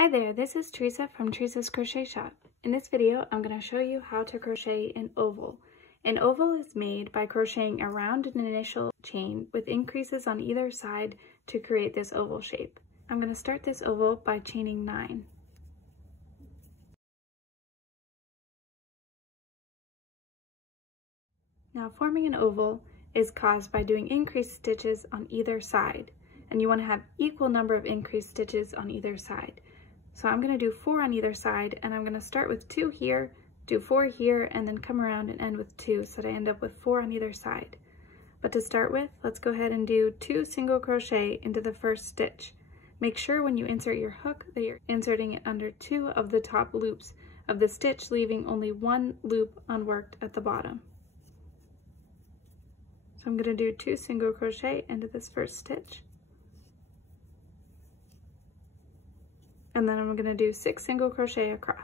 Hi there, this is Teresa from Teresa's Crochet Shop. In this video, I'm going to show you how to crochet an oval. An oval is made by crocheting around an initial chain with increases on either side to create this oval shape. I'm going to start this oval by chaining 9. Now, forming an oval is caused by doing increased stitches on either side, and you want to have equal number of increased stitches on either side. So I'm going to do 4 on either side, and I'm going to start with 2 here, do 4 here, and then come around and end with 2 so that I end up with 4 on either side. But to start with, let's go ahead and do 2 single crochet into the first stitch. Make sure when you insert your hook that you're inserting it under 2 of the top loops of the stitch, leaving only 1 loop unworked at the bottom. So I'm going to do 2 single crochet into this first stitch. And then I'm going to do 6 single crochet across.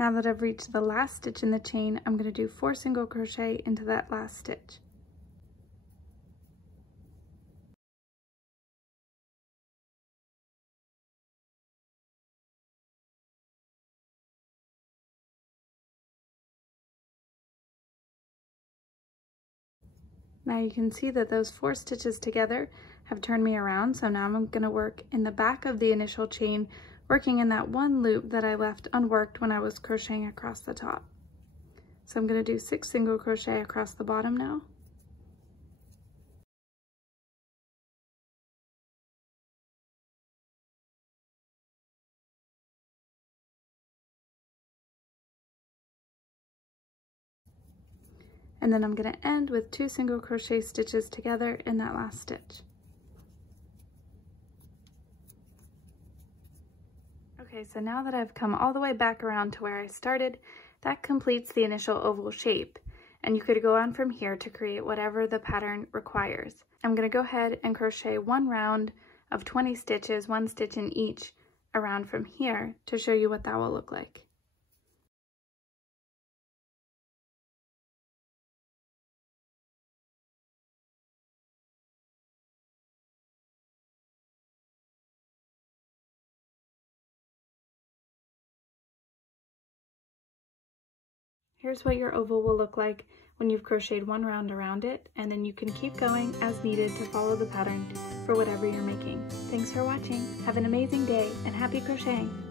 Now that I've reached the last stitch in the chain, I'm going to do 4 single crochet into that last stitch. Now you can see that those 4 stitches together have turned me around, so now I'm going to work in the back of the initial chain, working in that 1 loop that I left unworked when I was crocheting across the top. So I'm going to do 6 single crochet across the bottom now. And then I'm going to end with 2 single crochet stitches together in that last stitch. Okay, so now that I've come all the way back around to where I started, that completes the initial oval shape. And you could go on from here to create whatever the pattern requires. I'm going to go ahead and crochet 1 round of 20 stitches, 1 stitch in each around from here to show you what that will look like. Here's what your oval will look like when you've crocheted 1 round around it, and then you can keep going as needed to follow the pattern for whatever you're making. Thanks for watching. Have an amazing day and happy crocheting!